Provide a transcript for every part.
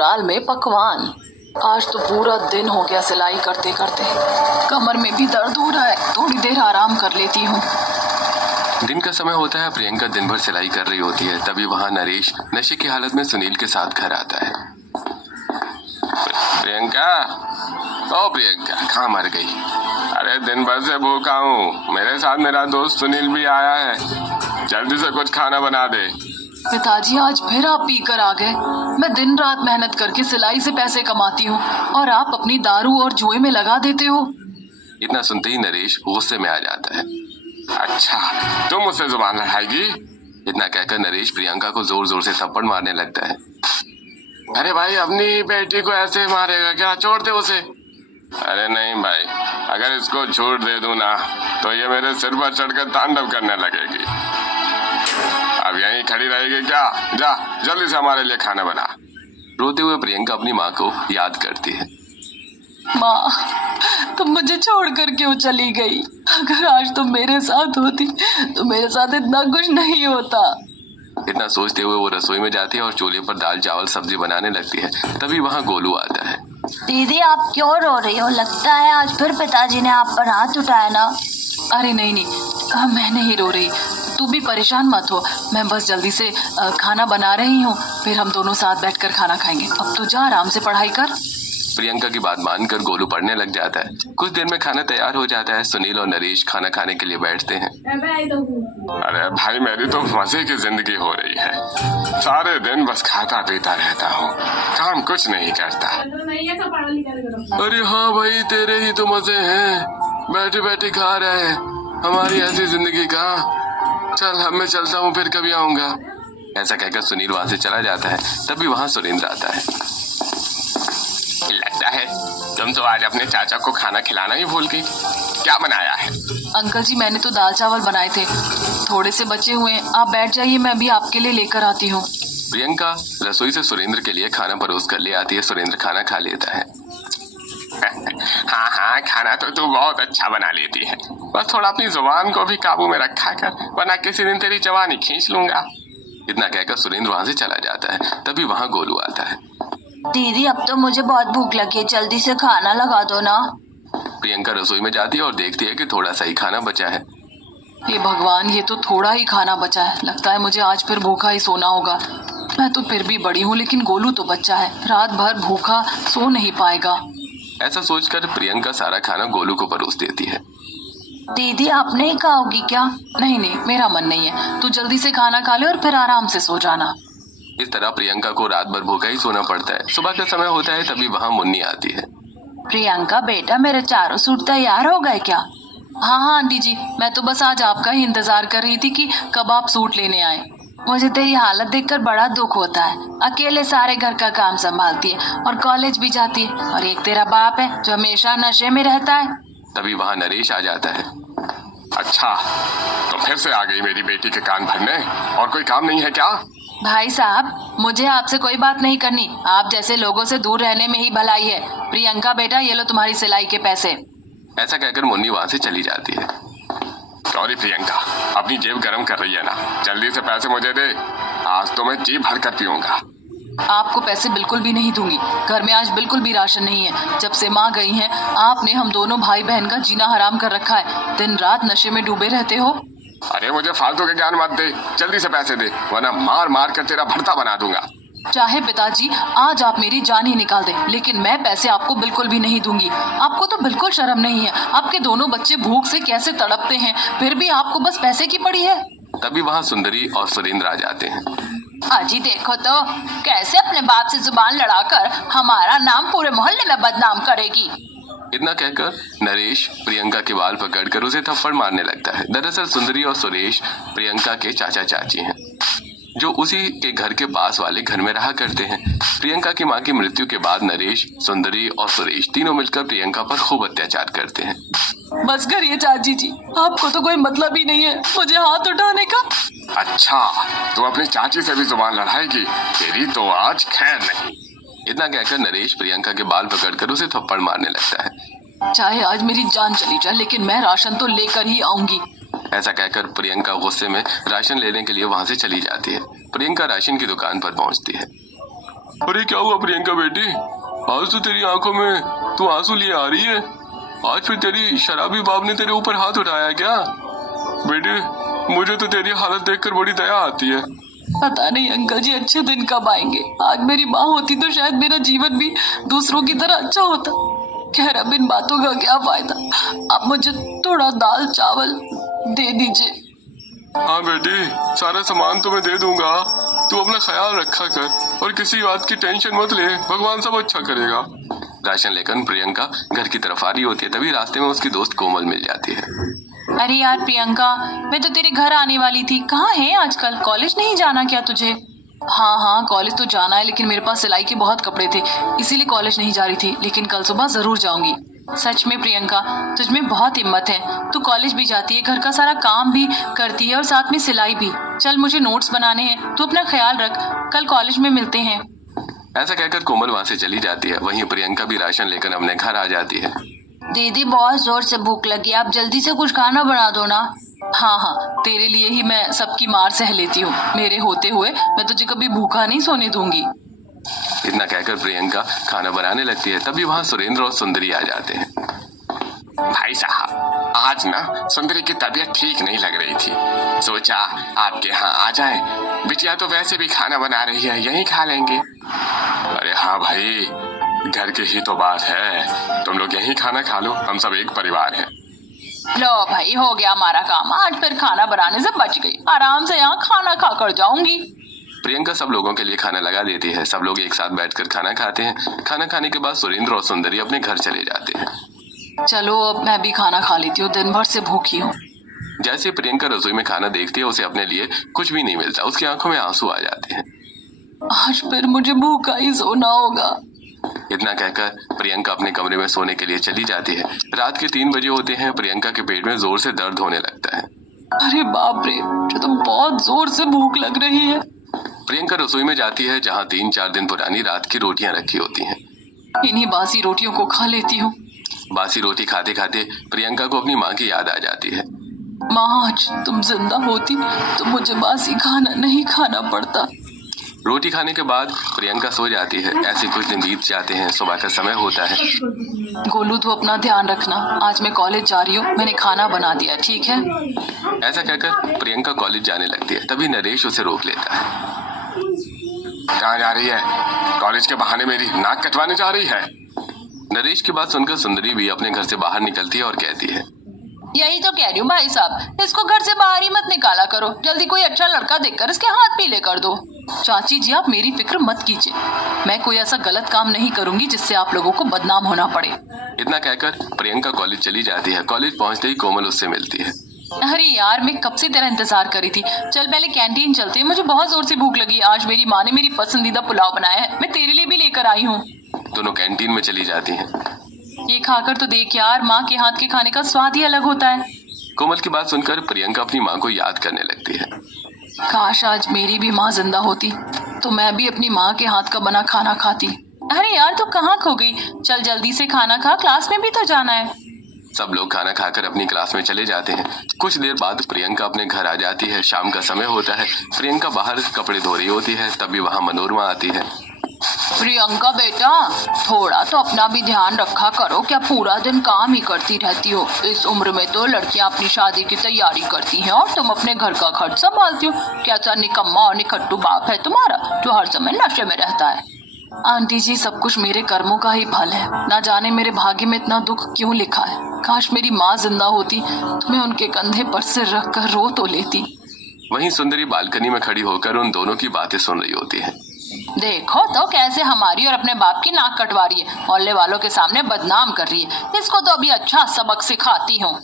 ससुराल में पकवान। आज तो पूरा दिन हो गया सिलाई करते करते, कमर में भी दर्द हो रहा है, थोड़ी देर आराम कर लेती हूँ। दिन का समय होता है, प्रियंका दिन भर सिलाई कर रही होती है। तभी वहाँ नरेश नशे की हालत में सुनील के साथ घर आता है। प्रियंका, ओ प्रियंका, कहाँ मर गई? अरे दिन भर से भूखा हूँ, मेरे साथ मेरा दोस्त सुनील भी आया है, जल्दी से कुछ खाना बना दे। पिताजी, आज फिर आप पी कर आ गए। मैं दिन रात मेहनत करके सिलाई से पैसे कमाती हूँ और आप अपनी दारू और जुए में लगा देते हो। इतना सुनते ही नरेश गुस्से में आ जाता है। अच्छा, तुम मुझसे जुबान लड़ाएगी? इतना कहकर नरेश प्रियंका को जोर जोर से थप्पड़ मारने लगता है। अरे भाई, अपनी बेटी को ऐसे मारेगा क्या? छोड़ दे उसे। अरे नहीं भाई, अगर इसको छोड़ दे दूं ना तो ये मेरे सिर पर चढ़कर तांडव करने लगेगी। अब यहीं खड़ी रहेगी क्या? जा जल्दी से हमारे लिए खाना बना। रोते हुए प्रियंका अपनी माँ को याद करती है। माँ, तुम मुझे छोड़कर क्यों चली गई? अगर आज तुम मेरे साथ होती तो मेरे साथ इतना कुछ नहीं होता। इतना सोचते हुए वो रसोई में जाती है और चूल्हे पर दाल चावल सब्जी बनाने लगती है। तभी वहाँ गोलू आता है। दीदी, आप क्यों रो रही हो? लगता है आज फिर पिताजी ने आप पर हाथ उठाया ना? अरे नहीं, मैं नहीं रो रही, तू भी परेशान मत हो। मैं बस जल्दी से खाना बना रही हूँ, फिर हम दोनों साथ बैठकर खाना खाएंगे। अब तू जा, आराम से पढ़ाई कर। प्रियंका की बात मानकर गोलू पढ़ने लग जाता है। कुछ देर में खाना तैयार हो जाता है। सुनील और नरेश खाना खाने के लिए बैठते हैं। अरे भाई, मेरी तो मजे की जिंदगी हो रही है। सारे दिन बस खाता पीता रहता हूँ, काम कुछ नहीं करता। अरे हाँ भाई, तेरे ही तो मजे हैं, बैठे बैठे खा रहे हैं। हमारी ऐसी जिंदगी कहाँ। चल, अब मैं चलता हूँ, फिर कभी आऊंगा। ऐसा कहकर सुनील वहाँ से चला जाता है। तभी वहाँ सुरेंद्र आता है। लगता है तुम तो आज अपने चाचा को खाना खिलाना ही भूल गई। क्या बनाया है? अंकल जी, मैंने तो दाल चावल बनाए थे, थोड़े से बचे हुए हैं। आप बैठ जाइए, मैं भी आपके लिए लेकर आती हूँ। प्रियंका रसोई से सुरेंद्र के लिए खाना परोस कर ले आती है। सुरेंद्र खाना खा लेता है। हाँ, खाना तो तू बहुत अच्छा बना लेती है, बस थोड़ा अपनी जुबान को भी काबू में रखा कर, वरना किसी दिन तेरी जवानी खींच लूंगा। इतना कहकर सुरेंद्र वहाँ से चला जाता है। तभी वहाँ गोलू आता है। दीदी, अब तो मुझे बहुत भूख लगी है, जल्दी से खाना लगा दो ना। प्रियंका रसोई में जाती है और देखती है कि थोड़ा सा ही खाना बचा है। हे भगवान, ये तो थोड़ा ही खाना बचा है। लगता है मुझे आज फिर भूखा ही सोना होगा। मैं तो फिर भी बड़ी हूँ, लेकिन गोलू तो बच्चा है, रात भर भूखा सो नहीं पाएगा। ऐसा सोचकर प्रियंका सारा खाना गोलू को परोस देती है। दीदी, आप नहीं खाओगी क्या? नहीं, मेरा मन नहीं है। तू जल्दी से खाना खा ले और फिर आराम से सो जाना। इस तरह प्रियंका को रात भर भूखा ही सोना पड़ता है। सुबह का समय होता है। तभी वहाँ मुन्नी आती है। प्रियंका बेटा, मेरे चारों सूट तैयार हो गए क्या? हाँ आंटी जी, मैं तो बस आज आपका ही इंतजार कर रही थी कि कब आप सूट लेने आए। मुझे तेरी हालत देखकर बड़ा दुख होता है। अकेले सारे घर का काम संभालती है और कॉलेज भी जाती है, और एक तेरा बाप है जो हमेशा नशे में रहता है। तभी वहाँ नरेश आ जाता है। अच्छा, तो फिर से आ गई मेरी बेटी के कान भरने, और कोई काम नहीं है क्या? भाई साहब, मुझे आपसे कोई बात नहीं करनी। आप जैसे लोगों से दूर रहने में ही भलाई है। प्रियंका बेटा, ये लो तुम्हारी सिलाई के पैसे। ऐसा कहकर मुन्नी वहाँ से चली जाती है। सॉरी प्रियंका, अपनी जेब गरम कर रही है ना, जल्दी से पैसे मुझे दे, आज तो मैं जी भर कर पीऊंगा। आपको पैसे बिल्कुल भी नहीं दूंगी। घर में आज बिल्कुल भी राशन नहीं है। जब से माँ गई हैं, आपने हम दोनों भाई बहन का जीना हराम कर रखा है। दिन रात नशे में डूबे रहते हो। अरे मुझे फालतू के ज्ञान मत दे, जल्दी से पैसे दे, वरना मार मार कर तेरा भरता बना दूंगा। चाहे पिताजी आज आप मेरी जान ही निकाल दें, लेकिन मैं पैसे आपको बिल्कुल भी नहीं दूंगी। आपको तो बिल्कुल शर्म नहीं है। आपके दोनों बच्चे भूख से कैसे तड़पते हैं, फिर भी आपको बस पैसे की पड़ी है। तभी वहाँ सुंदरी और सुरेंद्र आ जाते हैं। अजी देखो तो, कैसे अपने बाप से जुबान लड़ाकर हमारा नाम पूरे मोहल्ले में बदनाम करेगी। इतना कहकर नरेश प्रियंका के बाल पकड़कर उसे थप्पड़ मारने लगता है। दरअसल सुंदरी और सुरेश प्रियंका के चाचा चाची हैं, जो उसी के घर के पास वाले घर में रहा करते हैं। प्रियंका की मां की मृत्यु के बाद नरेश, सुंदरी और सुरेश तीनों मिलकर प्रियंका पर खूब अत्याचार करते हैं। बस करिए चाची जी, आपको तो कोई मतलब ही नहीं है मुझे हाथ उठाने का। अच्छा, तू अपनी चाची से भी जुबान लड़ाएगी, तेरी तो आज खैर नहीं। इतना कहकर नरेश प्रियंका के बाल पकड़कर उसे थप्पड़ मारने लगता है। चाहे आज मेरी जान चली जाए, लेकिन मैं राशन तो लेकर ही आऊंगी। ऐसा कहकर प्रियंका गुस्से में राशन लेने के लिए वहां से चली जाती है। प्रियंका राशन की दुकान पर पहुंचती है। अरे क्या हुआ प्रियंका बेटी, आज तो तेरी आंखों में तू आंसू लिए आ रही है। आज फिर तेरी शराबी बाप ने तेरे ऊपर हाथ उठाया क्या? बेटी मुझे तो तेरी हालत देखकर बड़ी दया आती है। पता नहीं अंकल जी अच्छे दिन कब आएंगे। आज मेरी माँ होती तो शायद मेरा जीवन भी दूसरों की तरह अच्छा होता। खैर अब इन बातों का क्या फायदा। आप मुझे थोड़ा दाल चावल दे दीजिए। हाँ बेटी, सारा सामान तो मैं दे दूंगा, तू अपना ख्याल रखा कर और किसी बात की टेंशन मत ले, भगवान सब अच्छा करेगा। राशन लेकर प्रियंका घर की तरफ आ रही होती है, तभी रास्ते में उसकी दोस्त कोमल मिल जाती है। अरे यार प्रियंका, मैं तो तेरे घर आने वाली थी, कहाँ है आजकल? कॉलेज नहीं जाना क्या तुझे? हाँ कॉलेज तो जाना है, लेकिन मेरे पास सिलाई के बहुत कपड़े थे, इसीलिए कॉलेज नहीं जा रही थी, लेकिन कल सुबह जरूर जाऊंगी। सच में प्रियंका, तुझमें बहुत हिम्मत है। तू कॉलेज भी जाती है, घर का सारा काम भी करती है और साथ में सिलाई भी। चल मुझे नोट्स बनाने हैं, तू अपना ख्याल रख, कल कॉलेज में मिलते हैं। ऐसा कहकर कोमल वहाँ से चली जाती है। वहीं प्रियंका भी राशन लेकर अपने घर आ जाती है। दीदी बहुत जोर से भूख लगी, आप जल्दी से कुछ खाना बना दो ना। हाँ तेरे लिए ही मैं सबकी मार सह लेती हूँ। मेरे होते हुए मैं तुझे कभी भूखा नहीं सोने दूंगी। इतना कहकर प्रियंका खाना बनाने लगती है। तभी वहाँ सुरेंद्र और सुंदरी आ जाते हैं। भाई साहब, आज ना सुंदरी की तबीयत ठीक नहीं लग रही थी, सोचा आपके यहाँ आ जाए। बिटिया तो वैसे भी खाना बना रही है, यहीं खा लेंगे। अरे हाँ भाई, घर की ही तो बात है, तुम लोग यहीं खाना खा लो, हम सब एक परिवार हैं। लो भाई, हो गया हमारा काम। आज फिर खाना बनाने से बच गई, आराम से यहाँ खाना खा कर जाऊंगी। प्रियंका सब लोगों के लिए खाना लगा देती है। सब लोग एक साथ बैठकर खाना खाते हैं। खाना खाने के बाद सुरेंद्र और सुंदरी अपने घर चले जाते हैं। चलो अब मैं भी खाना खा लेती हूँ, दिन भर से भूखी हूँ। जैसे प्रियंका रसोई में खाना देखती है, उसे अपने लिए कुछ भी नहीं मिलता। उसकी आंखों में आंसू आ जाते हैं। आज फिर मुझे भूखा ही सोना होगा। इतना कहकर प्रियंका अपने कमरे में सोने के लिए चली जाती है। रात के 3 बजे होते हैं। प्रियंका के पेट में जोर से दर्द होने लगता है। अरे बाप रे, मुझे तो बहुत जोर से भूख लग रही है। प्रियंका रसोई में जाती है, जहाँ 3-4 दिन पुरानी रात की रोटियां रखी होती हैं। इन्हीं बासी रोटियों को खा लेती हूँ। बासी रोटी खाते खाते प्रियंका को अपनी माँ की याद आ जाती है। माँ, आज तुम जिंदा होती तो मुझे बासी खाना नहीं खाना पड़ता। रोटी खाने के बाद प्रियंका सो जाती है। ऐसे कुछ दिन बीत जाते हैं। सुबह का समय होता है। गोलू, तू अपना ध्यान रखना, आज मैं कॉलेज जा रही हूँ, मैंने खाना बना दिया, ठीक है? ऐसा कहकर प्रियंका कॉलेज जाने लगती है। तभी नरेश उसे रोक लेता है। कहाँ जा रही है? कॉलेज के बहाने मेरी नाक कटवाने जा रही है? नरेश की बात सुनकर सुंदरी भी अपने घर से बाहर निकलती है और कहती है, यही तो कह रही हूँ भाई साहब, इसको घर से बाहर ही मत निकाला करो। जल्दी कोई अच्छा लड़का देखकर इसके हाथ पीले कर दो। चाची जी, आप मेरी फिक्र मत कीजिए, मैं कोई ऐसा गलत काम नहीं करूंगी जिससे आप लोगों को बदनाम होना पड़े। इतना कहकर प्रियंका कॉलेज चली जाती है। कॉलेज पहुंचते ही कोमल उससे मिलती है। अरे यार, मैं कब से तेरा इंतजार कर रही थी। चल पहले कैंटीन चलते हैं, मुझे बहुत जोर से भूख लगी। आज मेरी माँ ने मेरी पसंदीदा पुलाव बनाया है, मैं तेरे लिए भी लेकर आई हूँ। दोनों कैंटीन में चली जाती हैं। ये खाकर तो देख यार, माँ के हाथ के खाने का स्वाद ही अलग होता है। कोमल की बात सुनकर प्रियंका अपनी माँ को याद करने लगती है। काश आज मेरी भी माँ जिंदा होती तो मैं भी अपनी माँ के हाथ का बना खाना खाती। अरे यार, तू कहाँ खो गई? चल जल्दी से खाना खा, क्लास में भी तो जाना है। सब लोग खाना खाकर अपनी क्लास में चले जाते हैं। कुछ देर बाद प्रियंका अपने घर आ जाती है। शाम का समय होता है। प्रियंका बाहर कपड़े धो रही होती है। तभी वहाँ मनोरमा आती है। प्रियंका बेटा, थोड़ा तो अपना भी ध्यान रखा करो, क्या पूरा दिन काम ही करती रहती हो? इस उम्र में तो लड़कियां अपनी शादी की तैयारी करती हैं और तुम अपने घर का खर्च संभालती हो। कैसा निकम्मा और निकट्टू बाप है तुम्हारा, जो हर समय नशे में रहता है। आंटी जी, सब कुछ मेरे कर्मों का ही फल है। ना जाने मेरे भाग्य में इतना दुख क्यों लिखा है। काश मेरी माँ जिंदा होती तो मैं उनके कंधे पर सिर रख कर रो तो लेती। वहीं सुंदरी बालकनी में खड़ी होकर उन दोनों की बातें सुन रही होती है। देखो तो कैसे हमारी और अपने बाप की नाक कटवा रही है, मोहल्ले वालों के सामने बदनाम कर रही है। इसको तो अभी अच्छा सबक सिखाती हूँ।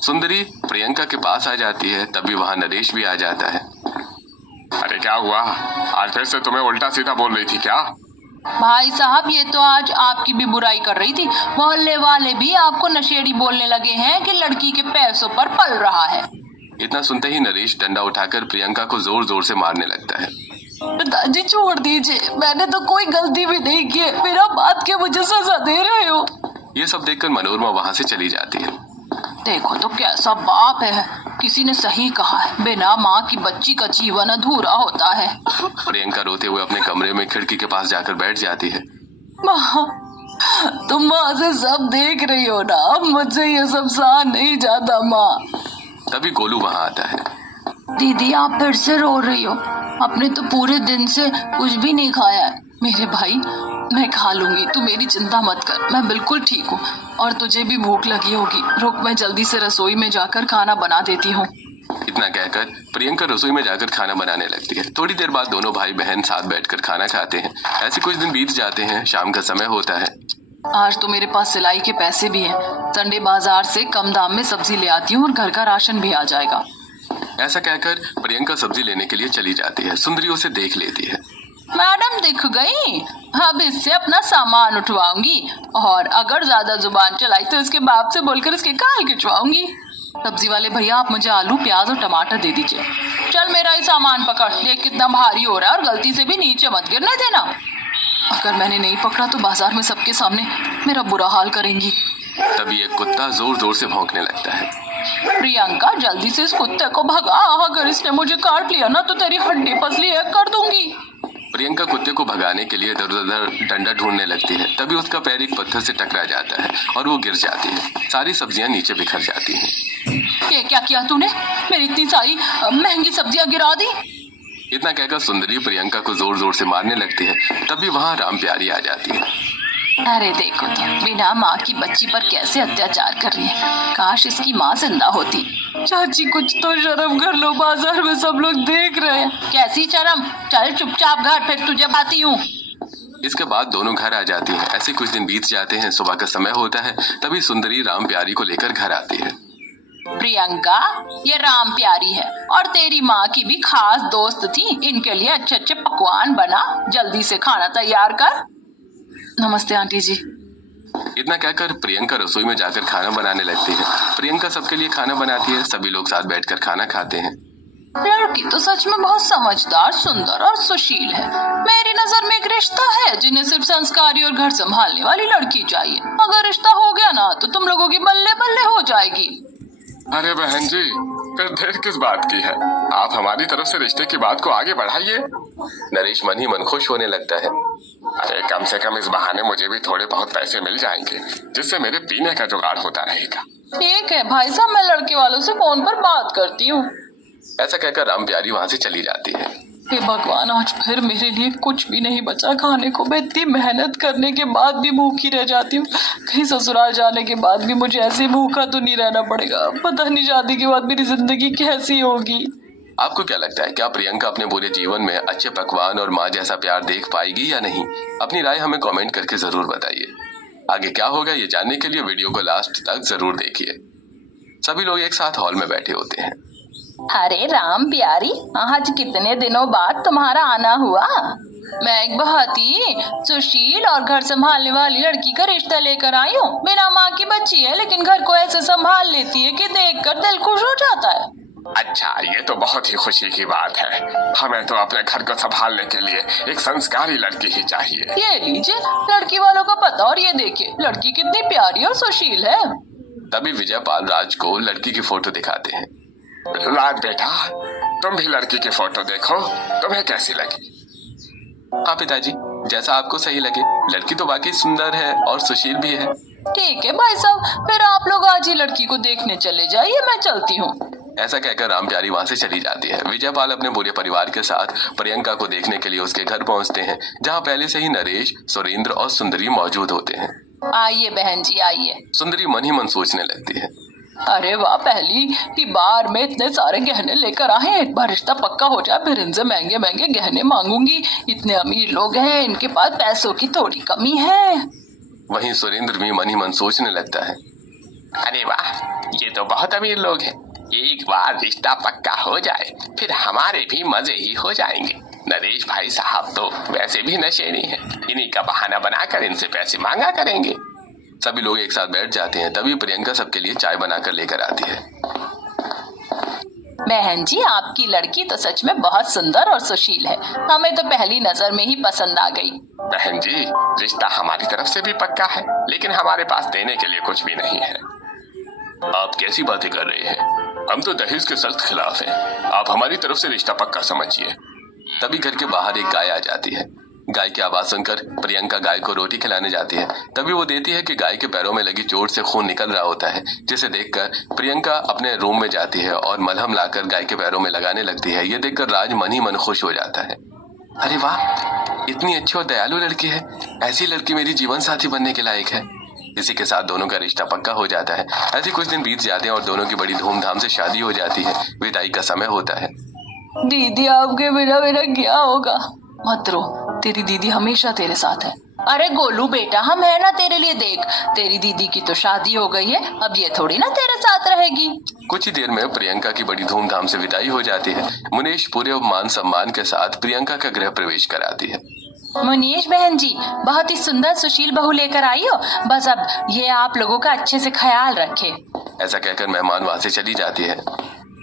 सुंदरी प्रियंका के पास आ जाती है। तभी वहाँ नरेश भी आ जाता है। अरे क्या हुआ? आज फिर से तुम्हें उल्टा सीधा बोल रही थी क्या? भाई साहब, ये तो आज आपकी भी बुराई कर रही थी। मोहल्ले वाले भी आपको नशेड़ी बोलने लगे हैं कि लड़की के पैसों पर पल रहा है। इतना सुनते ही नरेश डंडा उठाकर प्रियंका को जोर जोर से मारने लगता है। पिताजी छोड़ दीजिए, मैंने तो कोई गलती भी नहीं की है। मेरा बात क्या मुझे सजा दे रहे हो? ये सब देखकर मनोरमा वहाँ से चली जाती है। देखो तो कैसा बाप है। किसी ने सही कहा है, बिना माँ की बच्ची का जीवन अधूरा होता है। प्रियंका रोते हुए अपने कमरे में खिड़की के पास जाकर बैठ जाती है। माँ, तुम माँ से सब देख रही हो ना, अब मुझसे ये सब सहन नहीं जाता माँ। तभी गोलू वहाँ आता है। दीदी, आप फिर से रो रही हो? आपने तो पूरे दिन से कुछ भी नहीं खाया है। मेरे भाई, मैं खा लूंगी, तू मेरी चिंता मत कर, मैं बिल्कुल ठीक हूँ। और तुझे भी भूख लगी होगी, रुक मैं जल्दी से रसोई में जाकर खाना बना देती हूँ। इतना कहकर प्रियंका रसोई में जाकर खाना बनाने लगती है। थोड़ी देर बाद दोनों भाई बहन साथ बैठकर खाना खाते हैं। ऐसे कुछ दिन बीत जाते हैं। शाम का समय होता है। आज तो मेरे पास सिलाई के पैसे भी हैं। संडे बाजार से कम दाम में सब्जी ले आती हूँ और घर का राशन भी आ जाएगा। ऐसा कहकर प्रियंका सब्जी लेने के लिए चली जाती है। सुंदरी उसे देख लेती है। मैडम दिख गई, अब इससे अपना सामान उठवाऊंगी और अगर ज्यादा जुबान चलाई तो इसके बाप से बोलकर इसके काल खिंचवाऊंगी। सब्जी वाले भैया, आप मुझे आलू, प्याज और टमाटर दे दीजिए। चल मेरा ही सामान पकड़, देख कितना भारी हो रहा है और गलती से भी नीचे मत गिरने देना। अगर मैंने नहीं पकड़ा तो बाजार में सबके सामने मेरा बुरा हाल करेंगी। तभी एक कुत्ता जोर जोर से भौंकने लगता है। प्रियंका, जल्दी से इस कुत्ते को भगा, अगर इसने मुझे काट लिया ना तो तेरी हड्डी पसली एक कर दूंगी। प्रियंका कुत्ते को भगाने के लिए इधर उधर डंडा ढूंढने लगती है। तभी उसका पैर एक पत्थर से टकरा जाता है और वो गिर जाती है। सारी सब्जियां नीचे बिखर जाती हैं। ये क्या किया तूने? मेरी इतनी सारी महंगी सब्जियां गिरा दी। इतना कहकर सुंदरी प्रियंका को जोर जोर से मारने लगती है। तभी वहाँ राम प्यारी आ जाती है। अरे देखो तो, बिना माँ की बच्ची पर कैसे अत्याचार कर रही है। काश इसकी माँ जिंदा होती। चाची, कुछ तो शर्म कर लो, बाजार में सब लोग देख रहे हैं। कैसी शर्म? चल चुपचाप घर, फिर तुझे बाती हूँ। इसके बाद दोनों घर आ जाती हैं। ऐसे कुछ दिन बीत जाते हैं। सुबह का समय होता है। तभी सुंदरी राम प्यारी को लेकर घर आती है। प्रियंका, ये राम प्यारी है और तेरी माँ की भी खास दोस्त थी। इनके लिए अच्छे अच्छे पकवान बना, जल्दी से खाना तैयार कर। नमस्ते आंटी जी। इतना कहकर प्रियंका रसोई में जाकर खाना बनाने लगती है। प्रियंका सबके लिए खाना बनाती है। सभी लोग साथ बैठकर खाना खाते हैं। लड़की तो सच में बहुत समझदार, सुंदर और सुशील है। मेरी नजर में एक रिश्ता है जिन्हें सिर्फ संस्कारी और घर संभालने वाली लड़की चाहिए। अगर रिश्ता हो गया ना तो तुम लोगों की बल्ले बल्ले हो जाएगी। अरे बहन जी, फिर देर किस बात की है? आप हमारी तरफ से रिश्ते की बात को आगे बढ़ाइए। नरेश मन ही मन खुश होने लगता है। अरे कम से कम इस बहाने मुझे भी थोड़े बहुत पैसे मिल जाएंगे, जिससे मेरे पीने का जुगाड़ होता रहेगा। ठीक है भाई साहब, मैं लड़के वालों से फोन पर बात करती हूँ। ऐसा कहकर राम प्यारी वहाँ से चली जाती है। हे भगवान, आज फिर मेरे लिए कुछ भी नहीं बचा खाने को। मैं इतनी मेहनत करने के बाद भी भूखी रह जाती हूँ। कहीं ससुराल जाने के बाद भी मुझे ऐसे भूखा तो नहीं रहना पड़ेगा। पता नहीं शादी के बाद मेरी जिंदगी कैसी होगी। आपको क्या लगता है, क्या प्रियंका अपने पूरे जीवन में अच्छे पकवान और माँ जैसा प्यार देख पाएगी या नहीं? अपनी राय हमें कमेंट करके जरूर बताइए। आगे क्या होगा ये जानने के लिए वीडियो को लास्ट तक जरूर देखिए। सभी लोग एक साथ हॉल में बैठे होते हैं। अरे राम प्यारी, आज कितने दिनों बाद तुम्हारा आना हुआ। मैं एक बहुत ही सुशील और घर संभालने वाली लड़की का रिश्ता लेकर आई हूँ। बिना माँ की बच्ची है लेकिन घर को ऐसे संभाल लेती है कि देखकर दिल खुश हो जाता है। अच्छा, ये तो बहुत ही खुशी की बात है। हमें तो अपने घर को संभालने के लिए एक संस्कारी लड़की ही चाहिए। ये लीजिए लड़की वालों का पता और ये देखिए लड़की कितनी प्यारी और सुशील है। तभी विजय पाल राज को लड़की की फोटो दिखाते हैं। राज बेटा, तुम भी लड़की की फोटो देखो, तुम्हें कैसी लगी? हाँ पिताजी, जैसा आपको सही लगे। लड़की तो वाकई सुंदर है और सुशील भी है। ठीक है भाई साहब, फिर आप लोग आज ही लड़की को देखने चले जाइए, मैं चलती हूँ। ऐसा कहकर राम प्यारी वहाँ से चली जाती है। विजय पाल अपने पूरे परिवार के साथ प्रियंका को देखने के लिए उसके घर पहुँचते हैं, जहाँ पहले से ही नरेश, सुरेंद्र और सुंदरी मौजूद होते हैं। आइए बहन जी, आइए। सुंदरी मन ही मन सोचने लगती है। अरे वाह, पहली ही बार में इतने सारे गहने लेकर आए। एक बार रिश्ता पक्का हो जाए फिर इनसे महंगे महंगे गहने मांगूंगी। इतने अमीर लोग हैं, इनके पास पैसों की थोड़ी कमी है। वहीं सुरेंद्र भी मन ही मन सोचने लगता है। अरे वाह, ये तो बहुत अमीर लोग हैं। एक बार रिश्ता पक्का हो जाए फिर हमारे भी मजे ही हो जाएंगे। नरेश भाई साहब तो वैसे भी नशेड़ी हैं, इन्हीं का बहाना बनाकर इनसे पैसे मांगा करेंगे। सभी लोग एक साथ बैठ जाते हैं। तभी प्रियंका सबके लिए चाय बनाकर लेकर आती है। बहन जी, आपकी लड़की तो सच में बहुत सुंदर और सुशील है। हमें तो पहली नजर में ही पसंद आ गई। बहन जी, रिश्ता हमारी तरफ से भी पक्का है, लेकिन हमारे पास देने के लिए कुछ भी नहीं है। आप कैसी बातें कर रहे हैं? हम तो दहेज के सख्त खिलाफ हैं। आप हमारी तरफ से रिश्ता पक्का समझिए। तभी घर के बाहर एक गाय आ जाती है। गाय की आवाज सुनकर प्रियंका गाय को रोटी खिलाने जाती है। तभी वो देखती है कि गाय के पैरों में लगी चोट से खून निकल रहा होता है, जिसे देखकर प्रियंका अपने रूम में जाती है और मलहम लाकर गाय के पैरों में लगाने लगती है। ये देखकर राज मन ही मन खुश हो जाता है। अरे वाह, इतनी अच्छी और दयालु लड़की है। ऐसी लड़की मेरी जीवन साथी बनने के लायक है। इसी के साथ दोनों का रिश्ता पक्का हो जाता है। ऐसे कुछ दिन बीत जाते हैं और दोनों की बड़ी धूमधाम से शादी हो जाती है। विदाई का समय होता है। दीदी, आपके बिना मेरा क्या होगा? मत रो, तेरी दीदी हमेशा तेरे साथ है। अरे गोलू बेटा, हम है ना तेरे लिए। देख, तेरी दीदी की तो शादी हो गई है, अब ये थोड़ी ना तेरे साथ रहेगी। कुछ ही देर में प्रियंका की बड़ी धूमधाम से विदाई हो जाती है। मुनीश पूरे मान सम्मान के साथ प्रियंका का गृह प्रवेश कराती है। मुनीश बहन जी, बहुत ही सुंदर सुशील बहू लेकर आई हो। बस अब ये आप लोगों का अच्छे से ख्याल रखे। ऐसा कहकर मेहमान वहां से चली जाती है।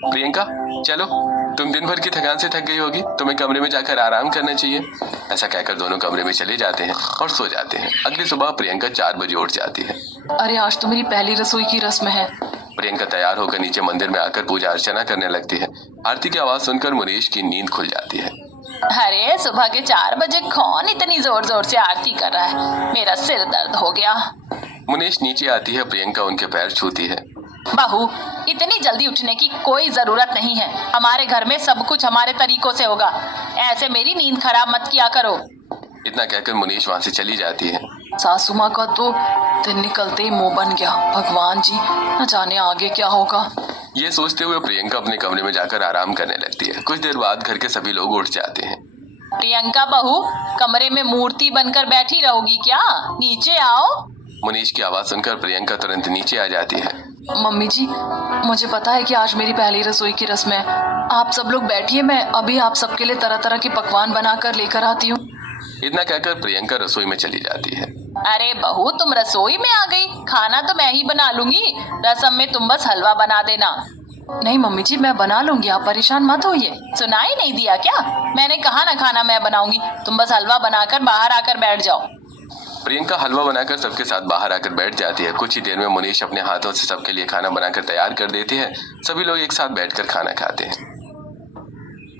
प्रियंका, चलो, तुम दिन भर की थकान से थक गई होगी, तुम्हें कमरे में जाकर आराम करना चाहिए। ऐसा कहकर दोनों कमरे में चले जाते हैं और सो जाते हैं। अगली सुबह प्रियंका 4 बजे उठ जाती है। अरे आज तो मेरी पहली रसोई की रस्म है। प्रियंका तैयार होकर नीचे मंदिर में आकर पूजा अर्चना करने लगती है। आरती की आवाज सुनकर मुनीश की नींद खुल जाती है। अरे सुबह के 4 बजे कौन इतनी जोर जोर से आरती कर रहा है? मेरा सिर दर्द हो गया। मुनीश नीचे आती है। प्रियंका उनके पैर छूती है। बहू, इतनी जल्दी उठने की कोई जरूरत नहीं है। हमारे घर में सब कुछ हमारे तरीकों से होगा। ऐसे मेरी नींद खराब मत किया करो। इतना कहकर मुनीश वहां से चली जाती है। सासू माँ का तो दिन निकलते ही मुंह बन गया। भगवान जी, न जाने आगे क्या होगा। ये सोचते हुए प्रियंका अपने कमरे में जाकर आराम करने लगती है। कुछ देर बाद घर के सभी लोग उठ जाते हैं। प्रियंका बहू, कमरे में मूर्ति बनकर बैठी रहोगी क्या? नीचे आओ। मुनीश की आवाज सुनकर प्रियंका तुरंत नीचे आ जाती है। मम्मी जी, मुझे पता है कि आज मेरी पहली रसोई की रस्म है। आप सब लोग बैठिए, मैं अभी आप सबके लिए तरह तरह के पकवान बनाकर लेकर आती हूँ। इतना कहकर प्रियंका रसोई में चली जाती है। अरे बहू, तुम रसोई में आ गई। खाना तो मैं ही बना लूंगी। रसम में तुम बस हलवा बना देना। नहीं मम्मी जी, मैं बना लूंगी, आप परेशान मत होइए। सुनाई नहीं दिया क्या? मैंने कहा ना खाना मैं बनाऊंगी। तुम बस हलवा बनाकर बाहर आकर बैठ जाओ। प्रियंका हलवा बनाकर सबके साथ बाहर आकर बैठ जाती है। कुछ ही देर में मुनीश अपने हाथों से सबके लिए खाना बनाकर तैयार कर देती है। सभी लोग एक साथ बैठकर खाना खाते हैं।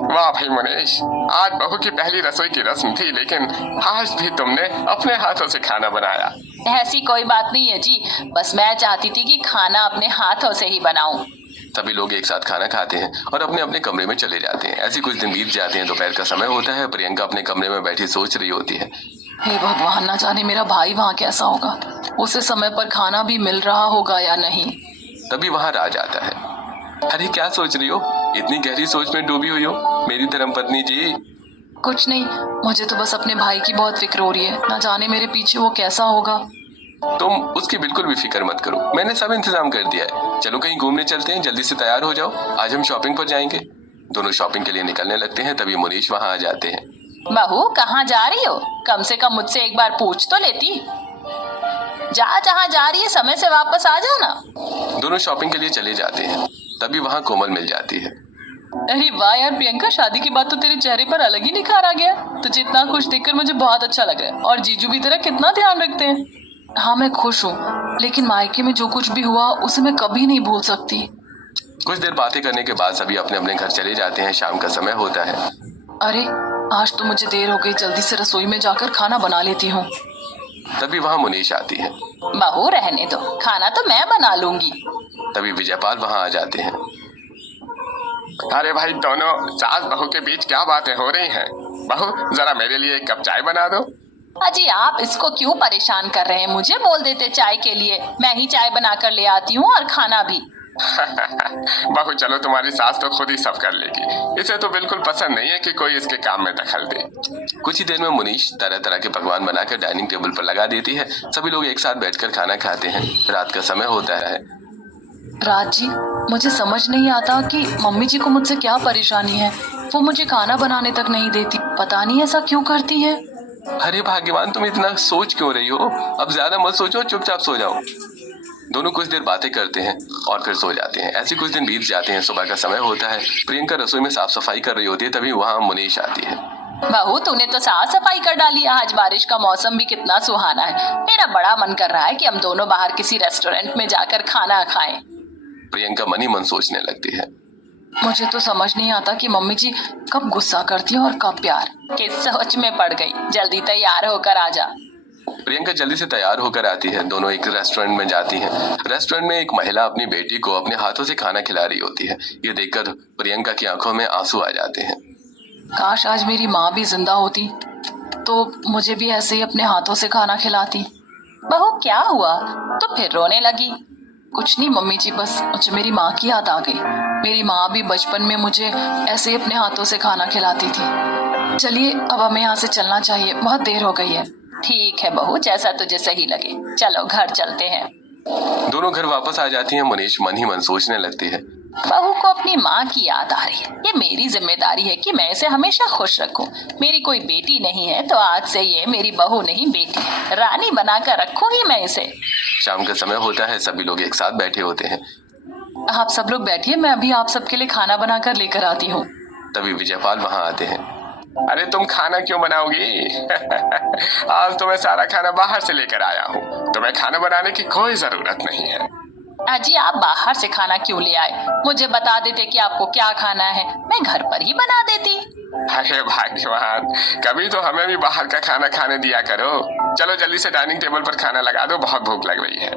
वाह भाई मुनीश, आज बहू की पहली रसोई की रस्म थी, लेकिन आज भी तुमने अपने हाथों से खाना बनाया। ऐसी कोई बात नहीं है जी, बस मैं चाहती थी कि खाना अपने हाथों से ही बनाऊं। सभी लोग एक साथ खाना खाते हैं और अपने अपने कमरे में चले जाते हैं। ऐसे कुछ दिन बीत जाते हैं। दोपहर का समय होता है। प्रियंका अपने कमरे में बैठी सोच रही होती है। हे भगवान, ना जाने मेरा भाई वहाँ कैसा होगा। उसे समय पर खाना भी मिल रहा होगा या नहीं। तभी वहाँ राज आता है। अरे क्या सोच रही हो? इतनी गहरी सोच में डूबी हुई हो मेरी धर्मपत्नी जी? कुछ नहीं, मुझे तो बस अपने भाई की बहुत फिक्र हो रही है। ना जाने मेरे पीछे वो कैसा होगा। तुम उसकी बिल्कुल भी फिक्र मत करो, मैंने सब इंतजाम कर दिया है। चलो कहीं घूमने चलते हैं, जल्दी से तैयार हो जाओ, आज हम शॉपिंग पर जाएंगे। दोनों शॉपिंग के लिए निकलने लगते हैं। तभी मुनीश वहाँ आ जाते हैं। बहू, कहाँ जा रही हो? कम से कम मुझसे एक बार पूछ तो लेती। जहाँ जा रही है, समय से वापस आ जाना। दोनों शॉपिंग के लिए चले जाते हैं। तभी वहाँ कोमल मिल जाती है। अरे वाह यार प्रियंका, शादी के बाद तो तेरे चेहरे पर अलग ही निखार आ गया। तुझे इतना खुश देखकर मुझे बहुत अच्छा लग रहा है। और जीजू भी तेरा कितना ध्यान रखते हैं। हाँ, मैं खुश हूँ, लेकिन मायके में जो कुछ भी हुआ उसे मैं कभी नहीं भूल सकती। कुछ देर बातें करने के बाद सभी अपने अपने घर चले जाते हैं। शाम का समय होता है। अरे आज तो मुझे देर हो गई, जल्दी से रसोई में जाकर खाना बना लेती हूँ। तभी वहाँ मुनीश आती है। बहू रहने दो, खाना तो मैं बना लूंगी। तभी विजयपाल वहाँ आ जाते हैं। अरे भाई, दोनों सास बहू के बीच क्या बातें हो रही हैं? बहू, जरा मेरे लिए एक कप चाय बना दो। अजी, आप इसको क्यों परेशान कर रहे हैं? मुझे बोल देते चाय के लिए, मैं ही चाय बनाकर ले आती हूँ और खाना भी। बहू चलो, तुम्हारी सास तो खुद ही सब कर लेगी। इसे तो बिल्कुल पसंद नहीं है कि कोई इसके काम में दखल दे। कुछ ही देर में मुनीश तरह तरह के पकवान बनाकर डाइनिंग टेबल पर लगा देती है। सभी लोग एक साथ बैठकर खाना खाते हैं। रात का समय होता है। राज जी, मुझे समझ नहीं आता कि मम्मी जी को मुझसे क्या परेशानी है। वो मुझे खाना बनाने तक नहीं देती, पता नहीं ऐसा क्यों करती है। अरे भाग्यवान, तुम इतना सोच क्यों रही हो? अब ज्यादा मत सोचो, चुपचाप सो जाओ। दोनों कुछ देर बातें करते हैं और फिर सो जाते हैं। ऐसे कुछ दिन बीत जाते हैं। सुबह का समय होता है। प्रियंका रसोई में साफ सफाई कर रही होती है। तभी वहाँ मुनीश आती है। बहू, तूने तो साफ सफाई कर डाली। आज बारिश का मौसम भी कितना सुहाना है। मेरा बड़ा मन कर रहा है कि हम दोनों बाहर किसी रेस्टोरेंट में जाकर खाना खाएं। प्रियंका मन ही मन सोचने लगती है। मुझे तो समझ नहीं आता कि मम्मी जी कब गुस्सा करती हैं और कब प्यार। किस सोच में पड़ गई, जल्दी तैयार होकर आ जा। प्रियंका जल्दी से तैयार होकर आती है। दोनों एक रेस्टोरेंट में जाती हैं। रेस्टोरेंट में एक महिला अपनी बेटी को अपने हाथों से खाना खिला रही होती है। ये देखकर प्रियंका की आंखों में आंसू आ जाते हैं। काश आज मेरी माँ भी जिंदा होती तो मुझे भी ऐसे ही अपने हाथों से खाना खिलाती। बहू क्या हुआ, तो फिर रोने लगी? कुछ नहीं मम्मी जी, बस मुझे मेरी माँ की याद आ गई। मेरी माँ भी बचपन में मुझे ऐसे ही अपने हाथों से खाना खिलाती थी। चलिए अब हमें यहाँ से चलना चाहिए, बहुत देर हो गई है। ठीक है बहू, जैसा तुझे सही लगे। चलो घर चलते हैं। दोनों घर वापस आ जाती हैं। मुनीश मन ही मन सोचने लगती है। बहू को अपनी माँ की याद आ रही है। ये मेरी जिम्मेदारी है कि मैं इसे हमेशा खुश रखूं। मेरी कोई बेटी नहीं है तो आज से ये मेरी बहू नहीं बेटी है। रानी बनाकर रखूंगी मैं इसे। शाम का समय होता है। सभी लोग एक साथ बैठे होते हैं। आप सब लोग बैठिए, मैं अभी आप सबके लिए खाना बनाकर लेकर आती हूँ। तभी विजयपाल वहां आते हैं। अरे तुम खाना क्यों बनाओगी? आज तो मैं सारा खाना बाहर से लेकर आया हूँ। तुम्हें खाना बनाने की कोई जरूरत नहीं है। अजी आप बाहर से खाना क्यों ले आए? मुझे बता देते कि आपको क्या खाना है, मैं घर पर ही बना देती। अरे भाग्यवान, कभी तो हमें भी बाहर का खाना खाने दिया करो। चलो जल्दी से डाइनिंग टेबल पर खाना लगा दो, बहुत भूख लग रही है।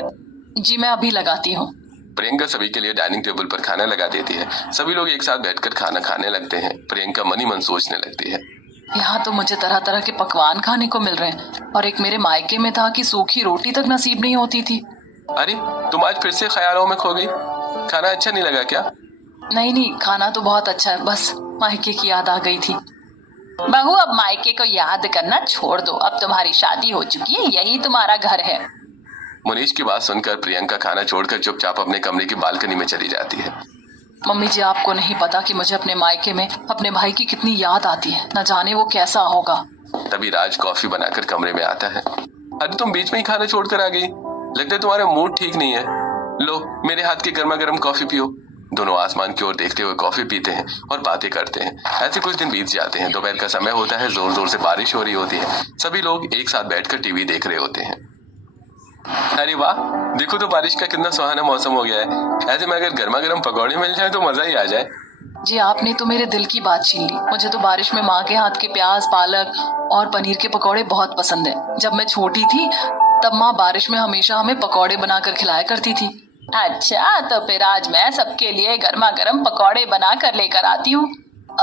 जी मैं अभी लगाती हूँ। प्रियंका सभी के लिए डाइनिंग टेबल पर खाना लगा देती है। सभी लोग एक साथ बैठकर खाना खाने लगते हैं। प्रियंका मन ही मन सोचने लगती है। यहाँ तो मुझे तरह तरह के पकवान खाने को मिल रहे हैं और एक मेरे मायके में था कि सूखी रोटी तक नसीब नहीं होती थी। अरे तुम आज फिर से ख्यालों में खो गई। खाना अच्छा नहीं लगा क्या? नहीं, खाना तो बहुत अच्छा है, बस मायके की याद आ गई थी। बहू अब मायके को याद करना छोड़ दो। अब तुम्हारी शादी हो चुकी है, यही तुम्हारा घर है। मुनीश की बात सुनकर प्रियंका खाना छोड़कर चुपचाप अपने कमरे की बालकनी में चली जाती है। मम्मी जी आपको नहीं पता कि मुझे अपने मायके में अपने भाई की कितनी याद आती है। न जाने वो कैसा होगा। तभी राज कॉफी बनाकर कमरे में आता है। अरे तुम बीच में ही खाना छोड़कर आ गई। लगता है तुम्हारा मूड ठीक नहीं है। लो मेरे हाथ की गर्मा गर्म कॉफी पियो। दोनों आसमान की ओर देखते हुए कॉफी पीते हैं और बातें करते हैं। ऐसे कुछ दिन बीत जाते हैं। दोपहर का समय होता है। जोर जोर से बारिश हो रही होती है। सभी लोग एक साथ बैठकर टीवी देख रहे होते हैं। अरे वाह, देखो तो बारिश का कितना सुहाना मौसम हो गया है। ऐसे में अगर गर्मा गर्म पकौड़े मिल जाए तो मजा ही आ जाए। जी आपने तो मेरे दिल की बात छीन ली। मुझे तो बारिश में माँ के हाथ के प्याज, पालक और पनीर के पकौड़े बहुत पसंद है। जब मैं छोटी थी तब माँ बारिश में हमेशा हमें पकौड़े बनाकर खिलाया करती थी। अच्छा तो फिर आज मैं सबके लिए गर्मा गर्म पकौड़े बना कर लेकर आती हूँ।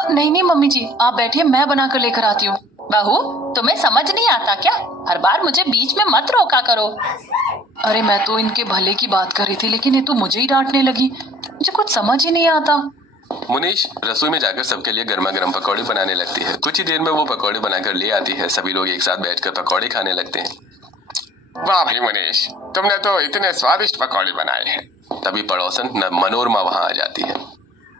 नहीं मम्मी जी आप बैठिए, मैं बना कर लेकर आती हूँ। बहू तुम्हें समझ नहीं आता क्या? हर बार मुझे बीच में मत रोका करो। अरे मैं तो इनके भले की बात कर रही थी, लेकिन ये तो मुझे ही डांटने लगी। मुझे कुछ समझ ही नहीं आता। मुनीश रसोई में जाकर सबके लिए गर्मा गर्म पकौड़े बनाने लगती है। कुछ ही देर में वो पकौड़े बनाकर ले आती है। सभी लोग एक साथ बैठकर पकौड़े खाने लगते हैं। वाह भाई मुनीश, तुमने तो इतने स्वादिष्ट पकौड़े बनाए हैं। तभी पड़ोसन मनोरमा वहां आ जाती है।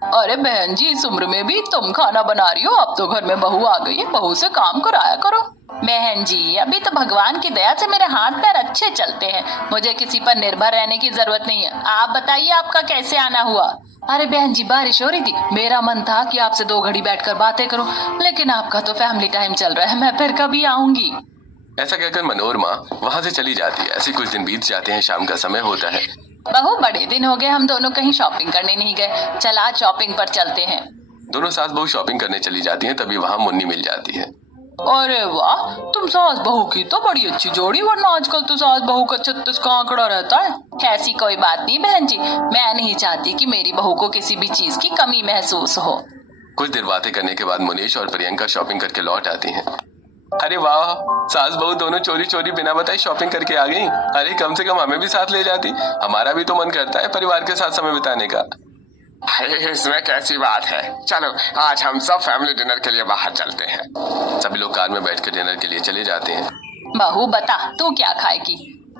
अरे बहन जी, इस उम्र में भी तुम खाना बना रही हो? अब तो घर में बहू आ गई है, बहू से काम कराया करो। बहन जी अभी तो भगवान की दया से मेरे हाथ पैर अच्छे चलते हैं। मुझे किसी पर निर्भर रहने की जरूरत नहीं है। आप बताइए आपका कैसे आना हुआ? अरे बहन जी बारिश हो रही थी, मेरा मन था कि आपसे 2 घड़ी बैठकर बातें करूं, लेकिन आपका तो फैमिली टाइम चल रहा है। मैं फिर कभी आऊंगी। ऐसा कहकर मनोरमा वहां से चली जाती है। ऐसे कुछ दिन बीत जाते हैं। शाम का समय होता है। बहू बड़े दिन हो गए हम दोनों कहीं शॉपिंग करने नहीं गए। चल आज शॉपिंग पर चलते हैं। दोनों सास बहू शॉपिंग करने चली जाती हैं। तभी वहां मुन्नी मिल जाती है। अरे वाह, तुम सास बहू की तो बड़ी अच्छी जोड़ी, वरना आजकल तो सास बहू का 36 का आंकड़ा रहता है। ऐसी कोई बात नहीं बहन जी, मैं नहीं चाहती कि मेरी बहू को किसी भी चीज की कमी महसूस हो। कुछ देर बातें करने के बाद मुनीश और प्रियंका शॉपिंग करके लौट आती हैं। अरे वाह, सास बहू दोनों चोरी चोरी बिना बताए शॉपिंग करके आ गई। अरे कम से कम हमें भी साथ ले जाती। हमारा भी तो मन करता है परिवार के साथ समय बिताने का। इसमें कैसी बात है, चलो आज हम सब फैमिली डिनर के लिए बाहर चलते हैं। सभी लोग कार में बैठकर डिनर के लिए चले जाते हैं। बहू बता तू क्या खाएगी?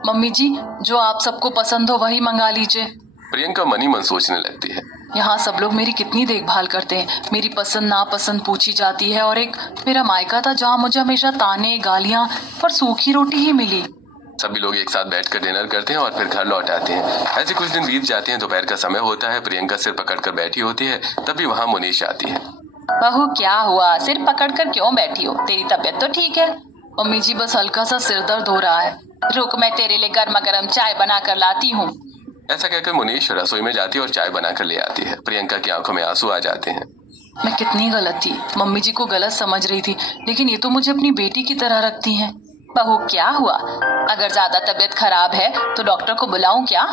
मम्मी जी जो आप सबको पसंद हो वही मंगा लीजिए। प्रियंका मन ही मन सोचने लगती है। यहाँ सब लोग मेरी कितनी देखभाल करते हैं। मेरी पसंद नापसंद पूछी जाती है, और एक मेरा मायका था जहाँ मुझे हमेशा ताने गालियाँ पर सूखी रोटी ही मिली। सभी लोग एक साथ बैठकर डिनर करते हैं और फिर घर लौट आते हैं। ऐसे कुछ दिन बीत जाते हैं। दोपहर का समय होता है। प्रियंका सिर पकड़कर बैठी होती है। तभी वहाँ मुनीश आती है। बहू क्या हुआ, सिर पकड़कर क्यों बैठी हो? तेरी तबीयत तो ठीक है? मम्मी जी बस हल्का सा सिर दर्द हो रहा है। रुक मैं तेरे लिए गर्मा गर्म चाय बना कर लाती हूँ। ऐसा कहकर मुनीश रसोई में जाती है और चाय बनाकर ले आती है। प्रियंका की आंखों में आंसू आ जाते हैं। मैं कितनी गलत थी, मम्मी जी को गलत समझ रही थी, लेकिन ये तो मुझे अपनी बेटी की तरह रखती हैं। बहू क्या हुआ? अगर ज्यादा तबीयत खराब है तो डॉक्टर को बुलाऊं क्या?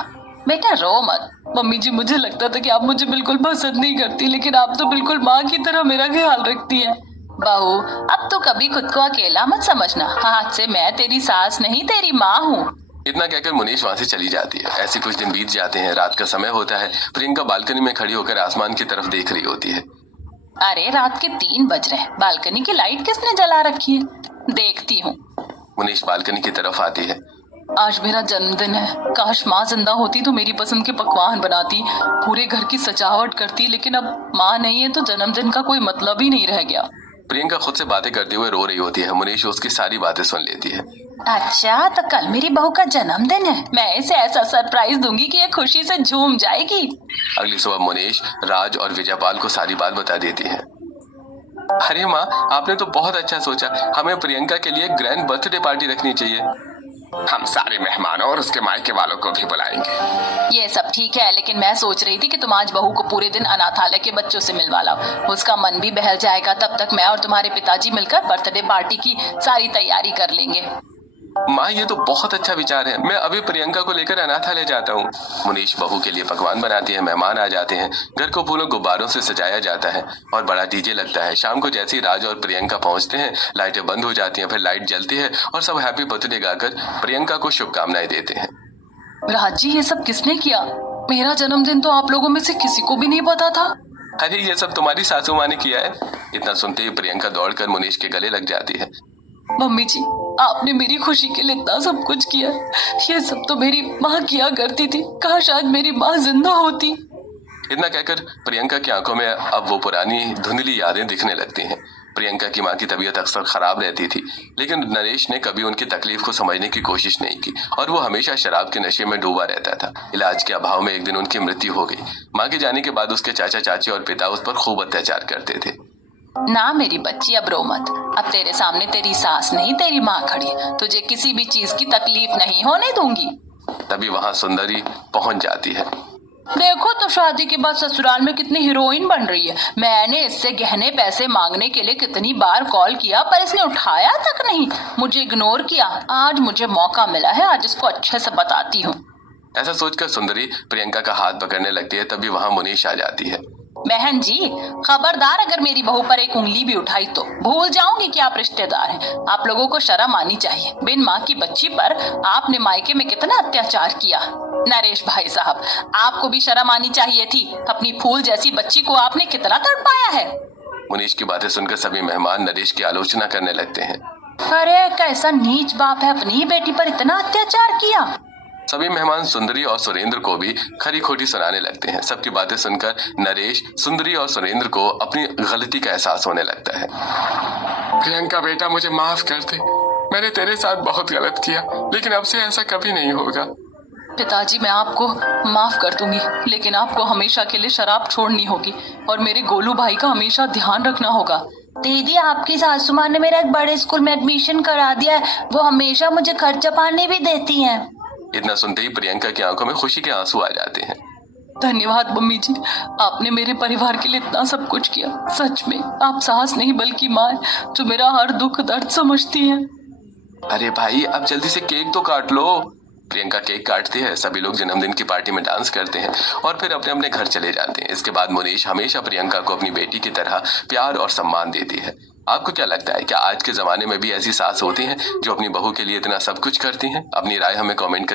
बेटा रो मत। मम्मी जी, मुझे लगता था कि आप मुझे बिल्कुल पसंद नहीं करती, लेकिन आप तो बिल्कुल माँ की तरह मेरा ख्याल रखती हैं। बहू अब तो कभी खुद को अकेला मत समझना। हाथ से मैं तेरी सास नहीं तेरी माँ हूँ। इतना कहकर मुनीश वहां से चली जाती है। ऐसे कुछ दिन बीत जाते हैं। रात का समय होता है। प्रियंका बालकनी में खड़ी होकर आसमान की तरफ देख रही होती है। अरे रात के 3 बज रहे हैं, बालकनी की लाइट किसने जला रखी है? देखती हूँ। मुनीश बालकनी की तरफ आती है। आज मेरा जन्मदिन है। काश माँ जिंदा होती तो मेरी पसंद के पकवान बनाती, पूरे घर की सजावट करती, लेकिन अब माँ नहीं है तो जन्मदिन का कोई मतलब ही नहीं रह गया। प्रियंका खुद से बातें करते हुए रो रही होती है। मुनीश उसकी सारी बातें सुन लेती है। अच्छा तो कल मेरी बहू का जन्मदिन है, मैं इसे ऐसा सरप्राइज दूंगी कि ये खुशी से झूम जाएगी। अगली सुबह मुनीश राज और विजयपाल को सारी बात बता देती है। अरे माँ, आपने तो बहुत अच्छा सोचा। हमें प्रियंका के लिए ग्रैंड बर्थडे पार्टी रखनी चाहिए। हम सारे मेहमानों और उसके मायके वालों को भी बुलाएंगे। ये सब ठीक है, लेकिन मैं सोच रही थी कि तुम आज बहू को पूरे दिन अनाथालय के बच्चों से मिलवा लाओ। उसका मन भी बहल जाएगा। तब तक मैं और तुम्हारे पिताजी मिलकर बर्थडे पार्टी की सारी तैयारी कर लेंगे। माँ, ये तो बहुत अच्छा विचार है। मैं अभी प्रियंका को लेकर अनाथालय जाता हूँ। मुनीश बहू के लिए पकवान बनाती है। मेहमान आ जाते हैं। घर को फूलों गुब्बारों से सजाया जाता है और बड़ा डीजे लगता है। शाम को जैसे ही राज और प्रियंका पहुंचते हैं, लाइटें बंद हो जाती हैं। फिर लाइट जलती है और सब हैप्पी बर्थडे गाकर प्रियंका को शुभकामनाएं देते हैं। राज जी, ये सब किसने किया? मेरा जन्मदिन तो आप लोगों में से किसी को भी नहीं पता था। अरे ये सब तुम्हारी सासू माँ ने किया है। इतना सुनते ही प्रियंका दौड़कर मुनीश के गले लग जाती है। मम्मी जी, आपने मेरी खुशी के लिए इतना सब कुछ किया। ये सब तो मेरी माँ किया करती थी। काश आज मेरी माँ जिंदा होती। इतना कहकर प्रियंका की आंखों में अब वो पुरानी धुंधली यादें दिखने लगती हैं। प्रियंका की माँ की तबीयत अक्सर खराब रहती थी, लेकिन नरेश ने कभी उनकी तकलीफ को समझने की कोशिश नहीं की और वो हमेशा शराब के नशे में डूबा रहता था। इलाज के अभाव में एक दिन उनकी मृत्यु हो गई। माँ के जाने के बाद उसके चाचा चाची और पिता उस पर खूब अत्याचार करते थे। ना मेरी बच्ची, अब रो मत। अब तेरे सामने तेरी सास नहीं तेरी माँ खड़ी है। तुझे किसी भी चीज की तकलीफ नहीं होने दूंगी। तभी वहाँ सुंदरी पहुंच जाती है। देखो तो शादी के बाद ससुराल में कितनी हीरोइन बन रही है। मैंने इससे गहने पैसे मांगने के लिए कितनी बार कॉल किया, पर इसने उठाया तक नहीं, मुझे इग्नोर किया। आज मुझे मौका मिला है, आज इसको अच्छे से बताती हूँ। ऐसा सोचकर सुंदरी प्रियंका का हाथ पकड़ने लगती है। तभी वहाँ मुनीश आ जाती है। बहन जी खबरदार, अगर मेरी बहू पर एक उंगली भी उठाई तो भूल जाऊंगी कि आप रिश्तेदार हैं। आप लोगों को शर्म आनी चाहिए। बिन माँ की बच्ची पर आपने मायके में कितना अत्याचार किया। नरेश भाई साहब, आपको भी शर्म आनी चाहिए थी। अपनी फूल जैसी बच्ची को आपने कितना तड़पाया है। मुनीश की बातें सुनकर सभी मेहमान नरेश की आलोचना करने लगते हैं। अरे कैसा नीच बाप है, अपनी ही बेटी पर इतना अत्याचार किया। सभी मेहमान सुंदरी और सुरेंद्र को भी खरी खोटी सुनाने लगते हैं। सबकी बातें सुनकर नरेश, सुंदरी और सुरेंद्र को अपनी गलती का एहसास होने लगता है। प्रियंका बेटा, मुझे माफ कर दे। मैंने तेरे साथ बहुत गलत किया, लेकिन अब से ऐसा कभी नहीं होगा। पिताजी, मैं आपको माफ कर दूंगी, लेकिन आपको हमेशा के लिए शराब छोड़नी होगी और मेरे गोलू भाई का हमेशा ध्यान रखना होगा। दीदी, आपकी सासू माँ ने मेरा एक बड़े स्कूल में एडमिशन करा दिया है। वो हमेशा मुझे खर्चा पानी भी देती हैं। इतना सुनते ही प्रियंका की आंखों में खुशी के आंसू आ जाते हैं। धन्यवाद मम्मी जी, आपने मेरे परिवार के लिए इतना सब कुछ किया। सच में आप सास नहीं बल्कि माँ है, जो मेरा हर दुख दर्द समझती है। अरे भाई, अब जल्दी से केक तो काट लो। प्रियंका केक काटती है। सभी लोग जन्मदिन की पार्टी में डांस करते हैं और फिर अपने अपने घर चले जाते हैं। इसके बाद मुनीश हमेशा प्रियंका को अपनी बेटी की तरह प्यार और सम्मान देती है। आपको क्या लगता है, क्या आज के जमाने में भी ऐसी सास होती हैं जो अपनी बहू के लिए इतना सब कुछ करती हैं? अपनी राय हमें कमेंट कर